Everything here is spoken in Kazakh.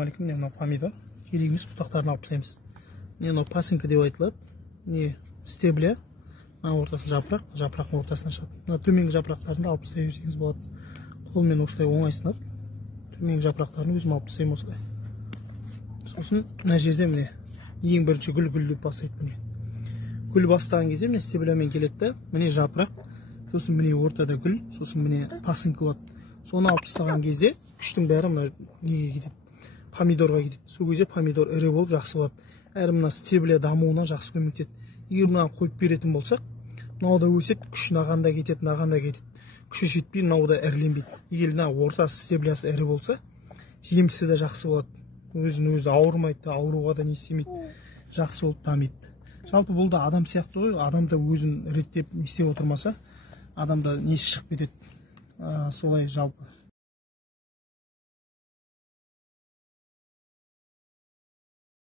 Алейкум, мына помидор керек емес бұтақтарын алып тастаймыз. Мына пасынка деп айтылады. Не стебля, мына ортасы жапырақ, жапырақтың ортасынан шығады. Мына төменгі жапырақтарын алып тастай берсеңіз болады. Қолмен осылай оңайсынады. Төменгі жапырақтарын өзім алып тастаймын осылай. Сосын мына жерде міне ең бірінші гүл деп бастайды міне. Гүл бастаған кезде міне стеблямен келеді да, міне жапырақ, сосын міне ортада гүл, сосын міне пасынка болады. Соны алып тастаған кезде күштің бәрі мына неге кетеді? Помидорға кетеді. Сол кезде помидор ірі болып жақсы болады. Әрі мына стебля дамуына жақсы көмектеседі. Егер мынаны қойып беретін болсақ, мынау да өседі, күш нағанда кетеді. Күші жетпей, мынау да іріленбейді. Егер мына ортасы стеблясы ірі болса, жемісі де жақсы болады. Өзін-өзі ауырмайды, ауруға да не істемейді. Жақсы болып дамиды. Жалпы бұл да адам сияқты ғой. Адам да өзін реттеп не істеп отырмаса, адамда несі шығып кетеді. Солай жалпы.